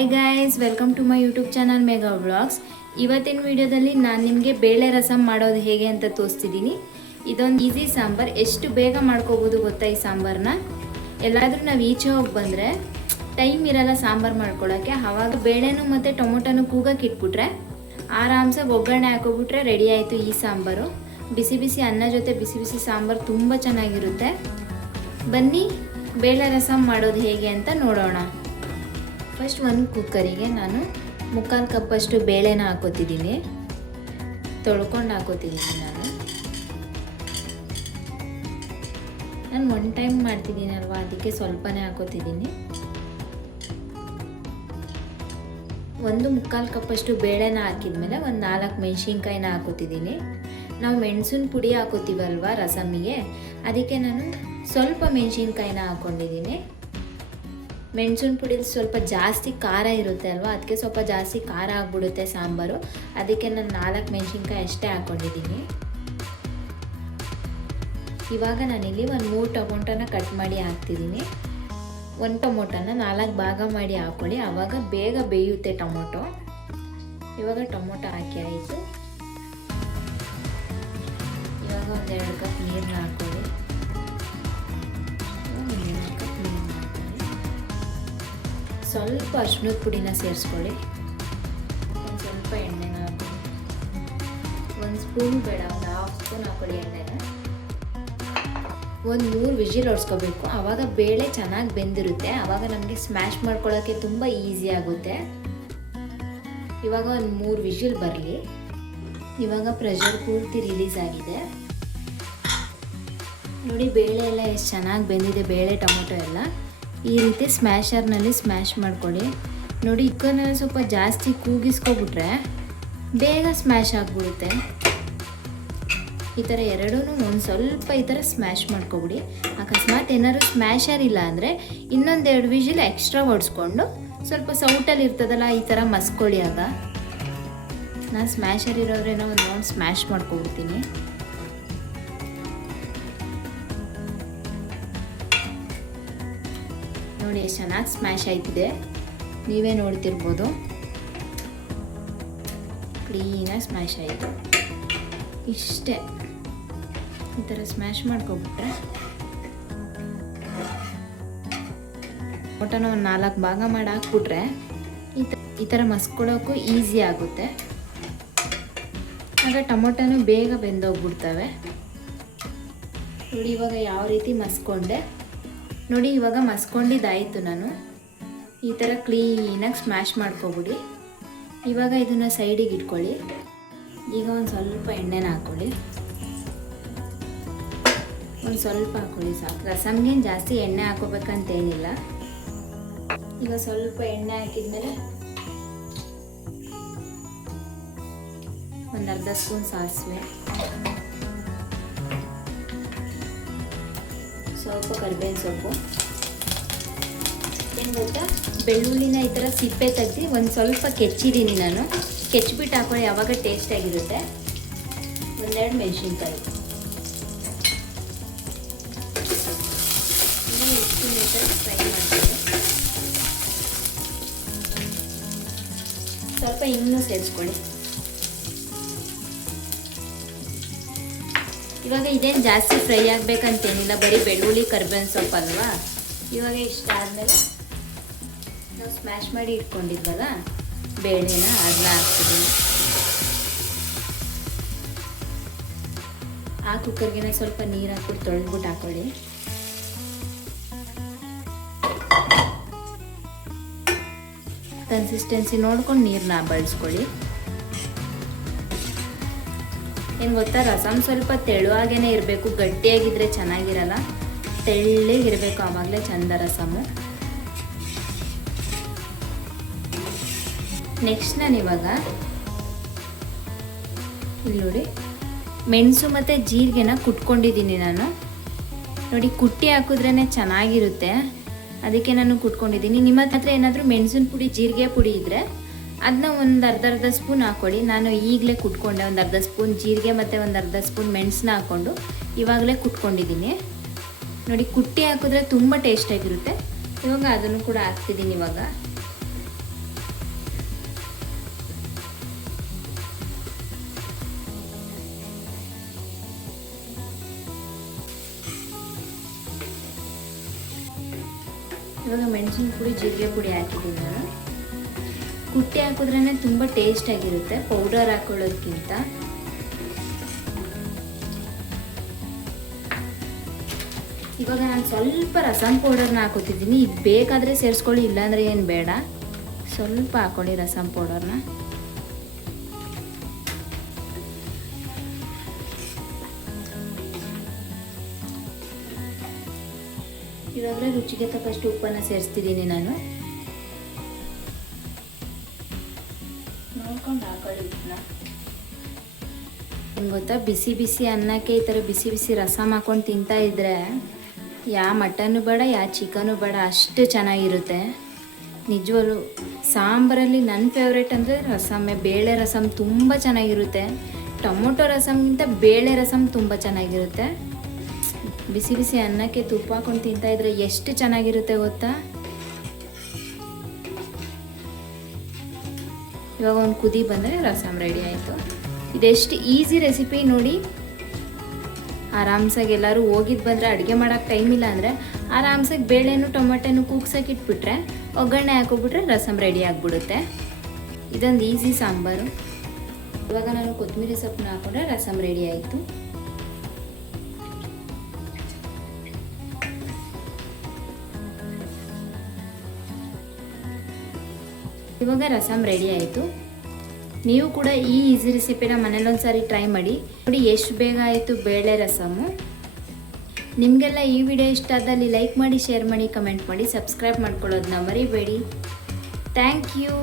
Hi guys, welcome to my YouTube channel Megha vlogs. ಇವತ್ತಿನ ವಿಡಿಯೋದಲ್ಲಿ ನಾನು ನಿಮಗೆ ಬೇಳೆ ರಸಮ್ ಮಾಡೋದು ಹೇಗೆ ಅಂತ ತೋರಿಸ್ತಿದ್ದೀನಿ. ಇದೊಂದು ಈಸಿ ಸಾಂಬಾರು, ಎಷ್ಟು ಬೇಗ ಮಾಡ್ಕೋಬೋದು ಗೊತ್ತಾ ಈ ಸಾಂಬಾರನ್ನ. ಎಲ್ಲಾದರೂ ನಾವು ಈಚೆ ಹೋಗಿ ಬಂದರೆ ಟೈಮ್ ಇರಲ್ಲ ಸಾಂಬಾರು ಮಾಡ್ಕೊಳ್ಳೋಕ್ಕೆ. ಆವಾಗ ಬೇಳೆನೂ ಮತ್ತು ಟೊಮೊಟೊನೂ ಕೂಗಕ್ಕೆ ಇಟ್ಬಿಟ್ರೆ ಆರಾಮ್ಸಾಗಿ ಒಗ್ಗರಣೆ ಹಾಕೋಬಿಟ್ರೆ ರೆಡಿ ಆಯಿತು ಈ ಸಾಂಬಾರು. ಬಿಸಿ ಬಿಸಿ ಅನ್ನ ಜೊತೆ ಬಿಸಿ ಬಿಸಿ ಸಾಂಬಾರು ತುಂಬ ಚೆನ್ನಾಗಿರುತ್ತೆ. ಬನ್ನಿ ಬೇಳೆ ರಸಮ್ ಮಾಡೋದು ಹೇಗೆ ಅಂತ ನೋಡೋಣ. ಫಸ್ಟ್ ಒಂದು ಕುಕ್ಕರಿಗೆ ನಾನು 3/4 ಕಪ್ಪಷ್ಟು ಬೇಳೆನ ಹಾಕೋತಿದ್ದೀನಿ. ತೊಳ್ಕೊಂಡು ಹಾಕೋತಿದ್ದೀನಿ. ನಾನು ಒನ್ ಟೈಮ್ ಮಾಡ್ತಿದ್ದೀನಲ್ವ, ಅದಕ್ಕೆ ಸ್ವಲ್ಪನೇ ಹಾಕೋತಿದ್ದೀನಿ. 1/4 ಕಪ್ಪಷ್ಟು ಬೇಳೆನ ಹಾಕಿದ್ಮೇಲೆ ಒಂದು 4 ಮೆಣಸಿನ್ಕಾಯಿನ ಹಾಕೋತಿದ್ದೀನಿ. ನಾವು ಮೆಣಸಿನ ಪುಡಿ ಹಾಕೋತೀವಲ್ವ ರಸಮ್ಮಿಗೆ, ಅದಕ್ಕೆ ನಾನು ಸ್ವಲ್ಪ ಮೆಣಸಿನ್ಕಾಯಿನ ಹಾಕ್ಕೊಂಡಿದ್ದೀನಿ. ಮೆಣಸಿನ ಪುಡಿಲಿ ಸ್ವಲ್ಪ ಜಾಸ್ತಿ ಖಾರ ಇರುತ್ತೆ ಅಲ್ವಾ, ಅದಕ್ಕೆ ಸ್ವಲ್ಪ ಜಾಸ್ತಿ ಖಾರ ಆಗಿಬಿಡುತ್ತೆ ಸಾಂಬಾರು. ಅದಕ್ಕೆ ನಾನು 4 ಮೆಣಸಿನ್ಕಾಯಿ ಅಷ್ಟೇ ಹಾಕ್ಕೊಂಡಿದ್ದೀನಿ. ಇವಾಗ ನಾನಿಲ್ಲಿ ಒಂದು 3 ಟೊಮೊಟೊನ ಕಟ್ ಮಾಡಿ ಹಾಕ್ತಿದ್ದೀನಿ. 1 ಟೊಮೊಟೊನ 4 ಭಾಗ ಮಾಡಿ ಹಾಕ್ಕೊಳ್ಳಿ, ಆವಾಗ ಬೇಗ ಬೇಯುತ್ತೆ ಟೊಮೊಟೊ. ಇವಾಗ ಟೊಮೊಟೊ ಹಾಕಿ ಆಯಿತು. ಇವಾಗ ಒಂದು 2 ಕಪ್ ನೀರನ್ನ ಹಾಕ್ಕೊಳ್ಳಿ. ಸ್ವಲ್ಪ ಅರಿಶಿಣದ ಪುಡಿನ ಸೇರಿಸ್ಕೊಳ್ಳಿ. ಒಂದು ಸ್ವಲ್ಪ ಎಣ್ಣೆನ ಹಾಕೊಳ್ಳಿ. 1 ಸ್ಪೂನ್ ಬೇಡ, ಒಂದು 1/2 ಸ್ಪೂನ್ ಹಾಕೊಳ್ಳಿ ಎಣ್ಣೆನ. ಒಂದು 3 ವಿಜಿಲ್ ಹೊಡ್ಸ್ಕೋಬೇಕು, ಆವಾಗ ಬೇಳೆ ಚೆನ್ನಾಗಿ ಬೆಂದಿರುತ್ತೆ. ಆವಾಗ ನಮಗೆ ಸ್ಮ್ಯಾಶ್ ಮಾಡ್ಕೊಳ್ಳೋಕ್ಕೆ ತುಂಬ ಈಸಿ ಆಗುತ್ತೆ. ಇವಾಗ ಒಂದು 3 ವಿಜಿಲ್ ಬರಲಿ. ಇವಾಗ ಪ್ರೆಷರ್ ಪೂರ್ತಿ ರಿಲೀಸ್ ಆಗಿದೆ ನೋಡಿ. ಬೇಳೆ ಎಲ್ಲ ಎಷ್ಟು ಚೆನ್ನಾಗಿ ಬೆಂದಿದೆ, ಬೇಳೆ ಟೊಮೊಟೊ ಎಲ್ಲ. ಈ ರೀತಿ ಸ್ಮ್ಯಾಶರ್ನಲ್ಲಿ ಸ್ಮ್ಯಾಶ್ ಮಾಡ್ಕೊಳ್ಳಿ ನೋಡಿ. ಇಕ್ಕನ್ನೆಲ್ಲ ಸ್ವಲ್ಪ ಜಾಸ್ತಿ ಕೂಗಿಸ್ಕೊಬಿಟ್ರೆ ಬೇಗ ಸ್ಮ್ಯಾಶ್ ಆಗಿಬಿಡುತ್ತೆ. ಈ ಥರ ಎರಡೂ ಒಂದು ಸ್ವಲ್ಪ ಈ ಥರ ಸ್ಮ್ಯಾಶ್ ಮಾಡ್ಕೊಬಿಡಿ. ಅಕಸ್ಮಾತ್ ಏನಾದ್ರು ಸ್ಮ್ಯಾಶರ್ ಇಲ್ಲ ಅಂದರೆ ಇನ್ನೊಂದು 2 ವಿಜಿಲ್ ಎಕ್ಸ್ಟ್ರಾ ಹೊಡ್ಸ್ಕೊಂಡು ಸ್ವಲ್ಪ ಸೌಟಲ್ಲಿ ಇರ್ತದಲ್ಲ, ಈ ಥರ ಮಸ್ಕೊಳ್ಳಿ. ಆಗ ನಾನು ಸ್ಮ್ಯಾಶರ್ ಇರೋದ್ರೇನೋ ಒಂದು ನೋಡಿ ಸ್ಮ್ಯಾಶ್ ಮಾಡ್ಕೊಬಿಡ್ತೀನಿ. ನೋಡಿ ಎಷ್ಟು ಚೆನ್ನಾಗಿ ಸ್ಮ್ಯಾಶ್ ಆಯ್ತಿದೆ, ನೀವೇ ನೋಡ್ತಿರ್ಬೋದು. ಕ್ಲೀನಾಗಿ ಸ್ಮ್ಯಾಶ್ ಆಯಿತು. ಇಷ್ಟೇ, ಈ ಥರ ಸ್ಮ್ಯಾಶ್ ಮಾಡ್ಕೊಬಿಟ್ರೆ ಟೊಮೊಟೊನ ಒಂದು 4 ಭಾಗ ಮಾಡಿ ಹಾಕ್ಬಿಟ್ರೆ ಈ ಥರ ಮಸ್ಕೊಳೋಕ್ಕೂ ಈಸಿ ಆಗುತ್ತೆ. ಆಗ ಟೊಮೊಟೊನೂ ಬೇಗ ಬೆಂದೋಗ್ಬಿಡ್ತವೆ ನೋಡಿ. ಇವಾಗ ಯಾವ ರೀತಿ ಮಸ್ಕೊಂಡೆ ನೋಡಿ. ಇವಾಗ ಮಸ್ಕೊಂಡಿದ್ದಾಯಿತು. ನಾನು ಈ ಥರ ಕ್ಲೀನಾಗಿ ಸ್ಮ್ಯಾಶ್ ಮಾಡ್ಕೊಬಿಡಿ. ಇವಾಗ ಇದನ್ನು ಸೈಡಿಗೆ ಇಟ್ಕೊಳ್ಳಿ. ಈಗ ಒಂದು ಸ್ವಲ್ಪ ಎಣ್ಣೆನ ಹಾಕ್ಕೊಳ್ಳಿ. ಒಂದು ಸ್ವಲ್ಪ ಹಾಕ್ಕೊಳ್ಳಿ ಸಾಕು. ರಸಮ್ಗೇನು ಜಾಸ್ತಿ ಎಣ್ಣೆ ಹಾಕೋಬೇಕಂತೇನಿಲ್ಲ. ಈಗ ಸ್ವಲ್ಪ ಎಣ್ಣೆ ಹಾಕಿದ್ಮೇಲೆ ಒಂದು ಅರ್ಧ ಸ್ಪೂನ್ ಸಾಸಿವೆ, ಸ್ವಲ್ಪ ಕರಿಬೇವಿನ ಸೊಪ್ಪು. ಏನು ಗೊತ್ತಾ, ಬೆಳ್ಳುಳ್ಳಿನ ಈ ಥರ ಸಿಪ್ಪೆ ತೆಗೆದು ಒಂದು ಸ್ವಲ್ಪ ಕೆಚ್ಚಿದ್ದೀನಿ ನಾನು. ಕೆಚ್ಚಿಬಿಟ್ಟು ಹಾಕೊಳ್ಳಿ, ಯಾವಾಗ ಟೇಸ್ಟಾಗಿರುತ್ತೆ. 1-2 ಮೆಣಸಿನ್ಕಾಯಿ. ಇಷ್ಟು ಈ ಥರ ಫ್ರೈ ಮಾಡ್ತೀನಿ. ಸ್ವಲ್ಪ ಇನ್ನೂ ಸೇರಿಸ್ಕೊಳ್ಳಿ. ಇವಾಗ ಇದೇನು ಜಾಸ್ತಿ ಫ್ರೈ ಆಗಬೇಕಂತೇನಿಲ್ಲ, ಬರೀ ಬೆಳ್ಳುಳ್ಳಿ ಕರಿಬೇವಿನ ಸೊಪ್ಪು ಅಲ್ವಾ. ಇವಾಗ ಇಷ್ಟ ಆದಮೇಲೆ ನಾವು ಸ್ಮ್ಯಾಶ್ ಮಾಡಿ ಇಟ್ಕೊಂಡಿದ್ವಲ್ಲ ಬೇಳೆನ ಅದನ್ನ ಹಾಕ್ತಿದ್ದೀನಿ. ಆ ಕುಕ್ಕರ್ಗೆ ಸ್ವಲ್ಪ ನೀರು ಹಾಕ್ಬಿಟ್ಟು ತೊಳೆದ್ಬಿಟ್ಟು ಹಾಕೊಳ್ಳಿ. ಕನ್ಸಿಸ್ಟೆನ್ಸಿ ನೋಡ್ಕೊಂಡು ನೀರನ್ನ ಬಳಸ್ಕೊಳ್ಳಿ. ಏನು ಗೊತ್ತಾ, ರಸಮ್ ಸ್ವಲ್ಪ ತೆಳುವಾಗೇ ಇರಬೇಕು, ಗಟ್ಟಿಯಾಗಿದ್ದರೆ ಚೆನ್ನಾಗಿರಲ್ಲ. ತೆಳ್ಳಗಿರಬೇಕು, ಆವಾಗಲೇ ಚಂದ ರಸಮು. ನೆಕ್ಸ್ಟ್ ನಾನು ಇವಾಗ ಇಲ್ಲಿ ನೋಡಿ ಮೆಣಸು ಮತ್ತು ಜೀರಿಗೆನ ಕುಟ್ಕೊಂಡಿದ್ದೀನಿ ನಾನು ನೋಡಿ. ಕುಟ್ಟಿ ಹಾಕಿದ್ರೇ ಚೆನ್ನಾಗಿರುತ್ತೆ, ಅದಕ್ಕೆ ನಾನು ಕುಟ್ಕೊಂಡಿದ್ದೀನಿ. ನಿಮ್ಮ ಹತ್ರ ಏನಾದರೂ ಮೆಣಸಿನ ಪುಡಿ ಜೀರಿಗೆ ಪುಡಿ ಇದ್ದರೆ ಅದನ್ನ ಒಂದು ಅರ್ಧ ಸ್ಪೂನ್ ಹಾಕ್ಕೊಳ್ಳಿ. ನಾನು ಈಗಲೇ ಕುಟ್ಕೊಂಡೆ. ಒಂದು ಅರ್ಧ ಸ್ಪೂನ್ ಜೀರಿಗೆ ಮತ್ತು ಒಂದು ಅರ್ಧ ಸ್ಪೂನ್ ಮೆಣಸನ್ನ ಹಾಕ್ಕೊಂಡು ಇವಾಗಲೇ ಕುಟ್ಕೊಂಡಿದ್ದೀನಿ ನೋಡಿ. ಕುಟ್ಟಿ ಹಾಕಿದ್ರೆ ತುಂಬ ಟೇಸ್ಟಾಗಿರುತ್ತೆ. ಇವಾಗ ಅದನ್ನು ಕೂಡ ಹಾಕ್ತಿದ್ದೀನಿ. ಇವಾಗ ಇವಾಗ ಮೆಣಸಿನ ಪುಡಿ ಜೀರಿಗೆ ಪುಡಿ ಹಾಕಿದ್ದೀನಿ ನಾನು. ಕುಟ್ಟಿ ಹಾಕಿದ್ರೇ ತುಂಬ ಟೇಸ್ಟಾಗಿರುತ್ತೆ ಪೌಡರ್ ಹಾಕೊಳ್ಳೋದಕ್ಕಿಂತ. ಇವಾಗ ನಾನು ಸ್ವಲ್ಪ ರಸಮ್ ಪೌಡರ್ನ ಹಾಕೋತಿದ್ದೀನಿ. ಇದು ಬೇಕಾದರೆ ಸೇರಿಸ್ಕೊಳ್ಳಿ, ಇಲ್ಲಾಂದರೆ ಏನು ಬೇಡ. ಸ್ವಲ್ಪ ಹಾಕೊಳ್ಳಿ ರಸಮ್ ಪೌಡರ್ನ. ಇವಾಗಲೇ ರುಚಿಗೆ ತಕ್ಕಷ್ಟು ಉಪ್ಪನ್ನು ಸೇರಿಸ್ತಿದ್ದೀನಿ ನಾನು. ನೋಡ್ಕೊಂಡು ಹಾಕೊಳ್ಳಿ ಉಪ್ಪನ್ನ. ಏನು ಗೊತ್ತಾ, ಬಿಸಿ ಬಿಸಿ ಅನ್ನಕ್ಕೆ ಈ ಥರ ಬಿಸಿ ಬಿಸಿ ರಸಮ್ ಹಾಕೊಂಡು ತಿಂತಾ ಇದ್ದರೆ ಯಾವ ಮಟನ್ನು ಬೇಡ ಯಾವ ಚಿಕನು ಬೇಡ, ಅಷ್ಟು ಚೆನ್ನಾಗಿರುತ್ತೆ ನಿಜವಲ್ಲೂ. ಸಾಂಬಾರಲ್ಲಿ ನನ್ನ ಫೇವ್ರೇಟ್ ಅಂದರೆ ರಸಮ್ಮೆ. ಬೇಳೆ ರಸಮ್ ತುಂಬ ಚೆನ್ನಾಗಿರುತ್ತೆ. ಟೊಮೊಟೊ ರಸಮ್ಗಿಂತ ಬೇಳೆ ರಸಮ್ ತುಂಬ ಚೆನ್ನಾಗಿರುತ್ತೆ. ಬಿಸಿ ಬಿಸಿ ಅನ್ನಕ್ಕೆ ತುಪ್ಪ ಹಾಕೊಂಡು ತಿಂತಾಯಿದ್ರೆ ಎಷ್ಟು ಚೆನ್ನಾಗಿರುತ್ತೆ ಗೊತ್ತಾ. ಇವಾಗ ಒಂದು ಕುದಿ ಬಂದರೆ ರಸಮ್ ರೆಡಿ ಆಯಿತು. ಇದೆಷ್ಟು ಈಸಿ ರೆಸಿಪಿ ನೋಡಿ. ಆರಾಮ್ಸಾಗಿ ಎಲ್ಲರೂ ಹೋಗಿದ್ದು ಬಂದರೆ ಅಡುಗೆ ಮಾಡೋಕ್ಕೆ ಟೈಮ್ ಇಲ್ಲ ಅಂದರೆ ಆರಾಮ್ಸಾಗಿ ಬೇಳೆನೂ ಟೊಮೆಟೊನು ಕೂಗ್ಸಕ್ಕೆ ಇಟ್ಬಿಟ್ರೆ ಒಗ್ಗರಣೆ ಹಾಕೋಬಿಟ್ರೆ ರಸಮ್ ರೆಡಿ ಆಗಿಬಿಡುತ್ತೆ. ಇದೊಂದು ಈಸಿ ಸಾಂಬಾರು. ಇವಾಗ ನಾನು ಕೊತ್ತಂಬರಿ ಸೊಪ್ಪನ್ನ ಹಾಕೊಂಡ್ರೆ ರಸಮ್ ರೆಡಿ ಆಯಿತು. ಇವಾಗ ರಸಮ್ ರೆಡಿ ಆಯಿತು. ನೀವು ಕೂಡ ಈ ಈಸಿ ರೆಸಿಪಿನ ಮನೇಲೊಂದು ಸಾರಿ ಟ್ರೈ ಮಾಡಿ ನೋಡಿ ಎಷ್ಟು ಬೇಗ ಆಯಿತು ಬೇಳೆ ರಸಮ್ಮು. ನಿಮಗೆಲ್ಲ ಈ ವಿಡಿಯೋ ಇಷ್ಟ ಆದಲ್ಲಿ ಲೈಕ್ ಮಾಡಿ, ಶೇರ್ ಮಾಡಿ, ಕಮೆಂಟ್ ಮಾಡಿ, ಸಬ್ಸ್ಕ್ರೈಬ್ ಮಾಡ್ಕೊಳ್ಳೋದನ್ನ ಮರಿಬೇಡಿ. Thank you.